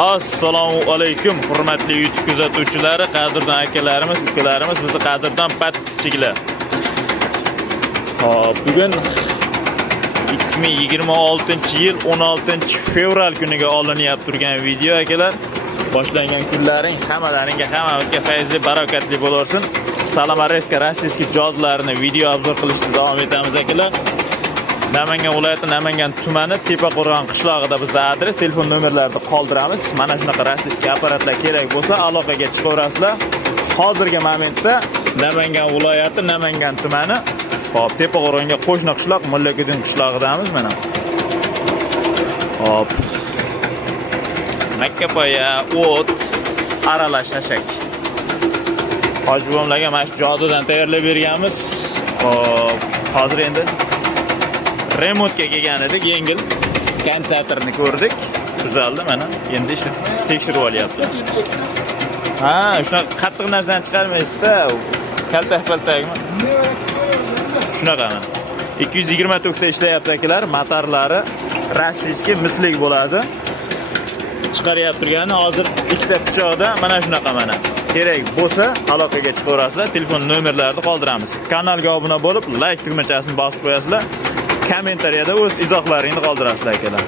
Assalomu alaykum, hurmatli YouTube kuzatuvchilari, qadrdon akalarimiz, ukalarimiz, bizni qadrdon podpischilar. Hop, bugun 2026-yil 16-fevral kuniga olinyapti turgan video akalar. Boshlangan kunlaring hammamizga fayzli, barakatli bo'lsin. Salamareska rossiyskiy jodlarini video obzor qilishda davom etamiz akalar. Namangan viloyati Namangan tumani Tepaqo'rg'on qishlog'ida bizda adres, telefon nomerlarini qoldiramiz. Mana shunaqa rossiyskiy apparatlar kerak bo'lsa, aloqaga chiqaverasizlar. Hozirgi momentda Namangan viloyati Namangan tumani hop Tepaqo'rg'onga qo'shni qishloq Mullakudin qishlog'idamiz mana. Hop. Makkapoya, o't, aralash hashak. Hojibomlarga mana shu jodudan tayyorlab berganmiz. Hop, hozir endi remontga kelgan edik, yengil kondensatorni ko'rdik, tuzaldi mana. Endi ishni tekshirib olyapti. Ha, shunaqa qattiq narsani chiqarmaysiz-da, kaltak-paltakmi? Shunaqa mana. 220 tokda ishlayapti akalar, motorlari rossiyskiy mislik bo'ladi. Chiqaryapti turgani hozir ikkita pichoqda mana shunaqa mana. Kerak bo'lsa aloqaga chiqaverasizlar, telefon nomerlarini qoldiramiz. Kanalga obuna bo'lib, like tugmachasini bosib qo'yasizlar. Kommentariyada o'z izohlaringizni qoldirasizlar akalar.